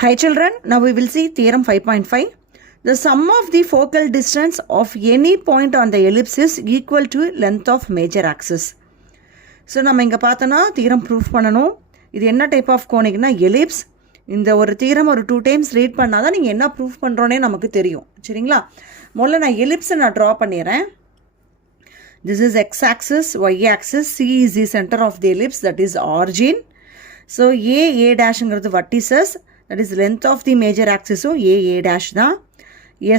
Hi children, now we will see theorem 5.5. The sum of the focal distance of any point on the ellipse is equal to length of major axis. So நம்ம இங்கே பார்த்தோன்னா theorem proof பண்ணணும். இது என்ன type of கோனிக்னா ellipse. இந்த ஒரு theorem ஒரு 2 times read பண்ணால் தான் நீங்கள் என்ன ப்ரூஃப் பண்ணுறோன்னே நமக்கு தெரியும். சரிங்களா? முதல்ல நான் எலிப்ஸை நான் ட்ரா பண்ணிடுறேன். This is x axis, y axis, C is the center of the ellipse, that is origin. So A dash-ங்கிறது vertices, that is length of the major axis, A dash தான்.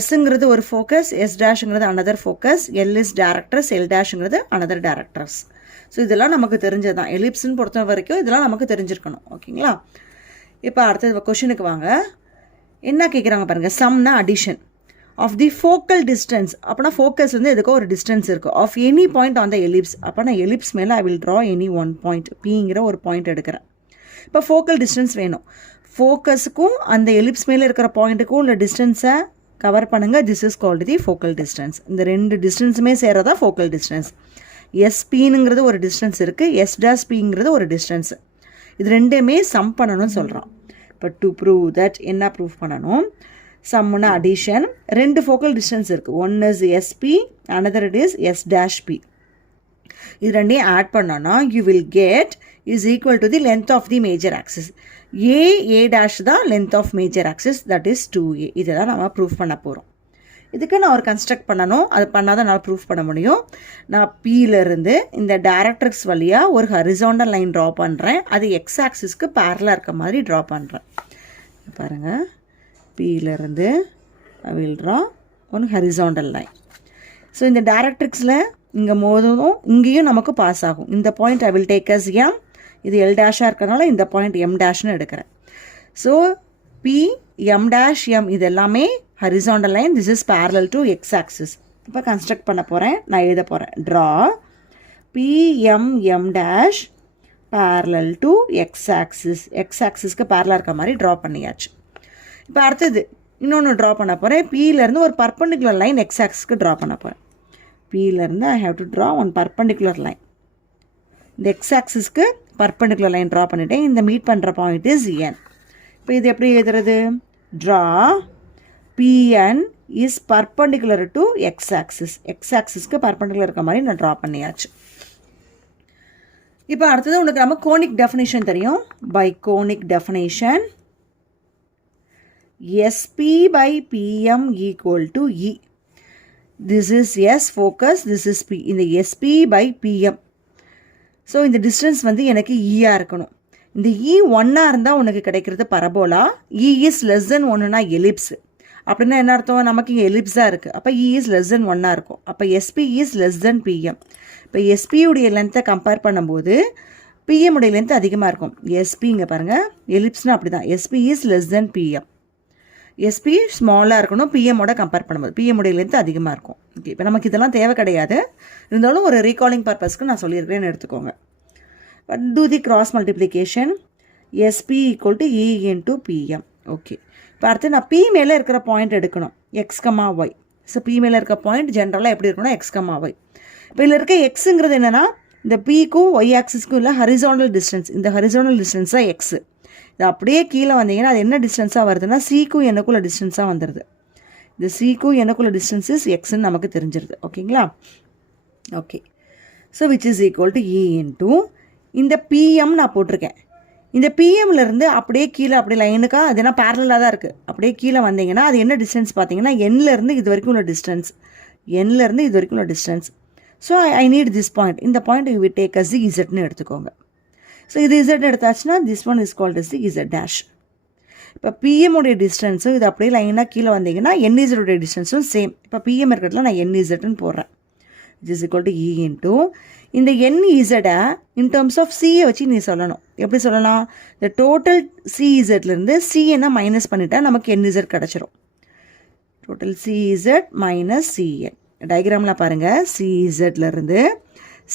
S-ங்கிறது ஒரு focus, S dash-ங்கிறது another focus, L is directress, L dash-ங்கிறது another directress. So இதெல்லாம் நமக்கு தெரிஞ்சது தான். எலிப்ஸ்ன்னு பொறுத்த வரைக்கும் இதெல்லாம் நமக்கு தெரிஞ்சிருக்கணும். ஓகேங்களா? இப்போ அடுத்த கொஷனுக்கு வாங்க. என்ன கேட்குறாங்க பாருங்கள். சம்னா addition of the focal distance. அப்போனா ஃபோக்கஸ் வந்து எதுக்கோ ஒரு டிஸ்டன்ஸ் இருக்குது. Of any point on the ellipse. அப்போ நான் எலிப்ஸ் மேலே I will draw any one point, பிங்கிற ஒரு பாயிண்ட் எடுக்கிறேன். இப்போ ஃபோக்கல் டிஸ்டன்ஸ் வேணும். ஃபோக்கஸுக்கும் அந்த எலிப்ஸ் மேலே இருக்கிற பாயிண்ட்டுக்கும் உள்ள டிஸ்டன்ஸை கவர் பண்ணுங்கள். This is called the focal distance. இந்த ரெண்டு டிஸ்டன்ஸுமே சேர்றதா ஃபோக்கல் டிஸ்டன்ஸ். எஸ்பிங்கிறது ஒரு டிஸ்டன்ஸ் இருக்குது, எஸ் டேஷ் பிங்கிறது ஒரு டிஸ்டன்ஸ். இது ரெண்டுமே சம் பண்ணணும்னு சொல்கிறோம். இப்போ டு ப்ரூவ் தட் என்ன ப்ரூவ் பண்ணணும்? சம்முன்னா அடிஷன். ரெண்டு ஃபோக்கல் டிஸ்டன்ஸ் இருக்குது. One is SP, another it is S dash P. இது ரெண்டையும் ஆட் பண்ணோன்னா you will get is equal to the length of the major axis. A dash தான் length of major axis, that is 2A. இதை தான் நம்ம proof பண்ண போகிறோம். இதுக்கு நான் ஒரு கன்ஸ்ட்ரக்ட் பண்ணணும். அது பண்ணால் தான் நான் ப்ரூஃப் பண்ண முடியும். நான் பியிலேருந்து இந்த டைரக்ட்ரிக்ஸ் வழியாக ஒரு ஹரிசாண்டல் லைன் ட்ரா பண்ணுறேன். அது எக்ஸ் ஆக்சிஸ்க்கு பேரலாக இருக்க மாதிரி ட்ரா பண்ணுறேன். பாருங்கள், பியிலேருந்து I will draw one horizontal line. So இந்த டைரக்ட்ரிக்ஸில் இங்கே மோதும், இங்கேயும் நமக்கு பாஸ் ஆகும். இந்த point I will take as M. இது எல் டேஷாக இருக்கிறனால இந்த பாயிண்ட் எம் டேஷ்னு எடுக்கிறேன். So P M dash M இது எல்லாமே horizontal line. This is parallel to X axis. இப்போ கன்ஸ்ட்ரக்ட் பண்ண போகிறேன். நான் எழுத போகிறேன். Draw PM dash parallel to X axis. X ஆக்சிஸ்க்கு பேரலாக இருக்க மாதிரி ட்ரா பண்ணியாச்சு. இப்போ அடுத்தது இன்னொன்று ட்ரா பண்ண போகிறேன். பியிலேருந்து ஒரு பர்பண்டிகுலர் லைன் எக்ஸ் ஆக்சிஸ்க்கு ட்ரா பண்ண போகிறேன். பியிலேருந்து I have to draw one perpendicular line. இந்த எக்ஸ் ஆக்சிஸ்க்கு பர்பண்டிகுலர் லைன் ட்ரா பண்ணிவிட்டேன். இந்த மீட் பண்ணுற பாயிண்ட் இஸ் என். இப்போ இது எப்படி எழுதுறது? Draw PN is perpendicular to X axis. X ஆக்சிஸ்க்கு பர்பண்டிகுலர் இருக்க மாதிரி நான் ட்ரா பண்ணியாச்சு. இப்போ அடுத்தது உனக்கு நம்ம கோனிக் டெஃபினேஷன் தெரியும். By conic definition SP by PM equal to E. This is S focus, this is P. இந்த எஸ்பி பை பிஎம். ஸோ இந்த டிஸ்டன்ஸ் வந்து எனக்கு ஈயாக இருக்கணும். இந்த இ ஒன்னாக இருந்தால் உனக்கு கிடைக்கிறது பரபோலா. இ இஸ் லெஸ் தென் ஒன்றுனா எலிப்ஸ். அப்படின்னா என்ன அர்த்தம்? நமக்கு இங்கே எலிப்ஸாக இருக்குது. அப்போ இ இஸ் லெஸ் தென் ஒன்னாக இருக்கும். அப்போ SP is less than PM. இப்போ எஸ்பியுடைய லென்த்தை கம்பேர் பண்ணும்போது பிஎம் உடைய லென்த் அதிகமாக இருக்கும். எஸ்பி இங்கே பாருங்கள், எலிப்ஸ்னால் அப்படி தான். SP is less than PM. SP ஸ்மாலாக இருக்கணும் பிஎம்மோட கம்பேர் பண்ணும்போது. பிஎம்முடைய லென்த் அதிகமாக இருக்கும். ஓகே, இப்போ நமக்கு இதெல்லாம் தேவை கிடையாது. இருந்தாலும் ஒரு ரீகாலிங் பர்பஸ்க்கு நான் சொல்லியிருக்கிறேன்னு எடுத்துக்கோங்க. But do the cross multiplication. SP equal to E into PM. Okay, இப்போ அடுத்து நான் பி மேலே இருக்கிற பாயிண்ட் எடுக்கணும். X comma y. So P மேலே இருக்க பாயிண்ட் ஜென்ரலாக எப்படி இருக்கணும்? X comma y. இப்போ இதில் இருக்க எக்ஸுங்கிறது என்னென்னா இந்த பிக்கும் ஒய் ஆக்சிஸ்க்கும் இல்லை ஹரிசாண்டல் டிஸ்டன்ஸ். இந்த ஹரிசாண்டல் டிஸ்டன்ஸ் தான் எக்ஸு. இது அப்படியே கீழே வந்தீங்கன்னா அது என்ன டிஸ்டன்ஸாக வருதுன்னா சிக்கும் எனக்குள்ள டிஸ்டன்ஸாக வந்துடுது. இந்த சிக்கும் எனக்குள்ள டிஸ்டன்ஸ் இஸ் எக்ஸ்ன்னு நமக்கு தெரிஞ்சிருது. ஓகேங்களா? Okay, so which is equal to E into இந்த பிஎம் நான் போட்டிருக்கேன். இந்த பிஎம்லேருந்து அப்படியே கீழே அப்படியே லைனுக்கா அது என்ன பேரலாக தான் இருக்குது. அப்படியே கீழே வந்தீங்கன்னா அது என்ன டிஸ்டன்ஸ் பார்த்தீங்கன்னா என்லேருந்து இது வரைக்கும் உள்ள டிஸ்டன்ஸ். என்லேருந்து இது வரைக்கும் உள்ள distance. So I need this point. இந்த point you will take as the இசட்னு எடுத்துக்கோங்க. ஸோ இது இசட் எடுத்தாச்சுன்னா this one is called as the Z dash. இப்போ பிஎம்முடைய டிஸ்டன்ஸும் இது அப்படியே லைனாக கீழே வந்தீங்கன்னா என்இசட்டுடைய டிஸ்டன்ஸும் சேம். இப்போ பிஎம் இருக்கிறதுல நான் என்இசட்னு போடுறேன். It is equal to E into இந்த என்இசடை இன் டேர்ம்ஸ் ஆஃப் சியை வச்சு நீ சொல்லணும். எப்படி சொல்லலாம்? இந்த டோட்டல் சிஇசட்லேருந்து சிஎன்னை மைனஸ் பண்ணிட்டா நமக்கு என்இசட் கிடச்சிரும். Total CZ minus CN. டயக்ராமில் பாருங்கள், சிஇசட்லேருந்து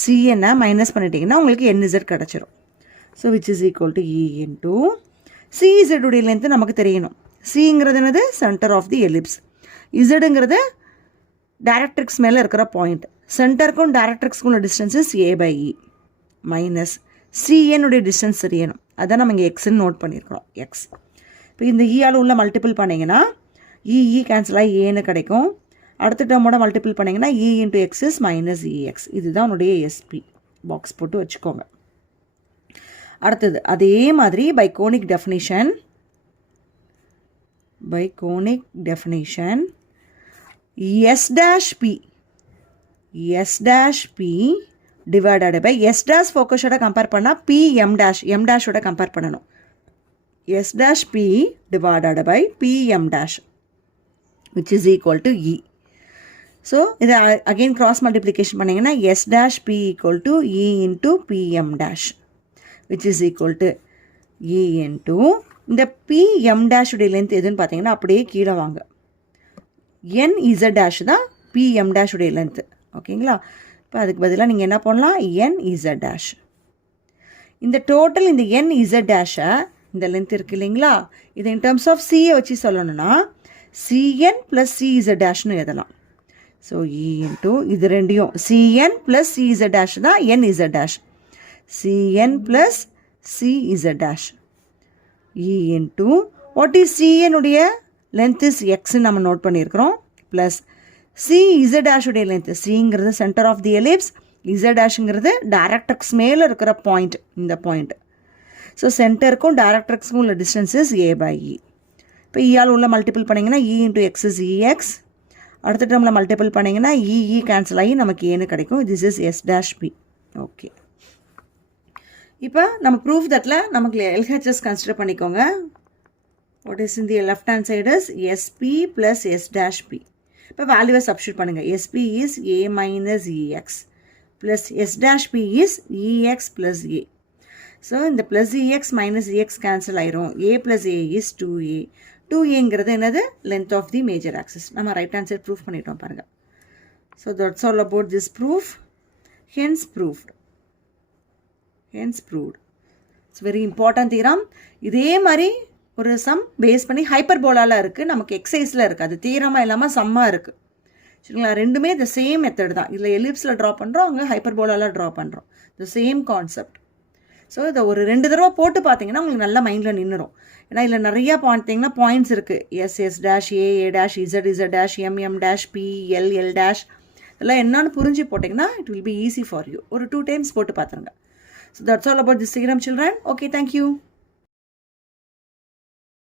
சிஎன்னை மைனஸ் பண்ணிட்டீங்கன்னா உங்களுக்கு என்இசட் கிடச்சிரும். So which is equal to E into சிஇசட்டுடைய லென்த்து நமக்கு தெரியணும். சிங்கிறது என்னது? Centre of the ellipse. இசடுங்கிறது டைரக்ட்ரிக்ஸ் மேலே இருக்கிற பாயிண்ட். சென்டருக்கும் டைரக்ட்ரிக்ஸ்க்கும் உள்ள distance is A by E minus சிஎன்னுடைய டிஸ்டன்ஸ் தெரியணும். அதான் நம்ம இங்கே எக்ஸ்ன்னு நோட் பண்ணியிருக்கிறோம். எக்ஸ் இப்போ இந்த ஈயால் உள்ள மல்டிபிள் பண்ணிங்கன்னா இ கேன்சல் ஆகி ஏன்னு கிடைக்கும். அடுத்த டேர்மோட மல்டிபிள் பண்ணிங்கன்னா E into X is minus EX. இதுதான் உன்னுடைய எஸ்பி. பாக்ஸ் போட்டு வச்சுக்கோங்க. அடுத்தது அதே மாதிரி by conic definition S dash P divided by S dash ஃபோக்கஸோட கம்பேர் பண்ணால் பி எம் டேஷோட கம்பேர் பண்ணணும். S dash P divided by P M dash which is equal to E. So, இதை again cross multiplication பண்ணிங்கன்னா S dash P equal to E into PM dash which is equal to E into இந்த PM dash உடைய length எதுன்னு பார்த்தீங்கன்னா அப்படியே கீழே வாங்க. N Z dash தான் PM dash உடைய length. ஓகேங்களா? இப்போ அதுக்கு பதிலாக நீங்கள் என்ன பண்ணலாம்? N Z dash. இந்த டோட்டல் இந்த N Z dash இந்த length இருக்கு இல்லைங்களா? இது in terms of C வச்சு சொல்லணும்னா Cn plus Cz டேஷ்னு எழுதலாம். ஸோ E இன்ட்டு இது ரெண்டையும் Cn plus Cz டேஷ் தான் Nz dash. Cn plus Cz dash E into what is Cn உடைய லென்த் இஸ் எக்ஸ்ன்னு நம்ம நோட் பண்ணியிருக்கிறோம். ப்ளஸ் Cz டேஷ் உடைய லென்த் சிங்கிறது centre of the ellipse, Z டேஷுங்கிறது டைரக்ட்ரிக்ஸ் மேலே இருக்கிற பாயிண்ட், இந்த பாயிண்ட். ஸோ சென்டருக்கும் டைரக்ட்ரிக்ஸுக்கும் உள்ள distance is A by E. இப்போ ஈயால் உள்ள மல்டிபிள் பண்ணிங்கன்னா E into X is EX. அடுத்த டேர்மில் மல்டிபிள் பண்ணிங்கன்னா இ கேன்சல் ஆகி நமக்கு ஏன்னு கிடைக்கும். This is S dash P. Okay, இப்போ நம்ம ப்ரூஃப் தட்டில் நமக்கு எல்ஹெச்எஸ் கன்சிடர் பண்ணிக்கோங்க. What is in the left hand side is SP plus S dash P. இப்போ வேல்யூவை சப்ஸ்டியூட் பண்ணுங்கள். SP is A minus EX plus S dash P is EX plus A. So இந்த plus EX minus EX cancel ஆயிரும். A plus A is 2a. 2aங்கிறது என்னது? Length of the major axis. நம்ம right hand side proof பண்ணிட்டோம் பாருங்கள். So that's all about this proof. Hence proved. It's very important theorem. இதே மாதிரி ஒரு some base பண்ணி ஹைப்பர்போலாவில் இருக்குது, நமக்கு எக்ஸசைஸில் இருக்குது. அது தியரமாக இல்லாமல் சம்மாக இருக்குது. சரிங்களா? ரெண்டுமே த சேம் மெத்தட் தான். இதில் எலிப்ஸில் ட்ரா பண்ணுறோம், அங்கே ஹைப்பர்போலாவில் ட்ரா பண்ணுறோம். The same concept. ஸோ இதை ஒரு 2 தடவை போட்டு பார்த்தீங்கன்னா உங்களுக்கு நல்ல மைண்டில் நின்றுடும். ஏன்னா இதில் நிறையா பார்த்தீங்கன்னா பாயிண்ட்ஸ் இருக்குது. S dash A dash Z dash M dash P L dash இதெல்லாம் என்னன்னு புரிஞ்சு போட்டிங்கன்னா it will be easy for you. ஒரு 2 times போட்டு பார்த்துருங்க. So that's all about this theorem children. Okay, thank you.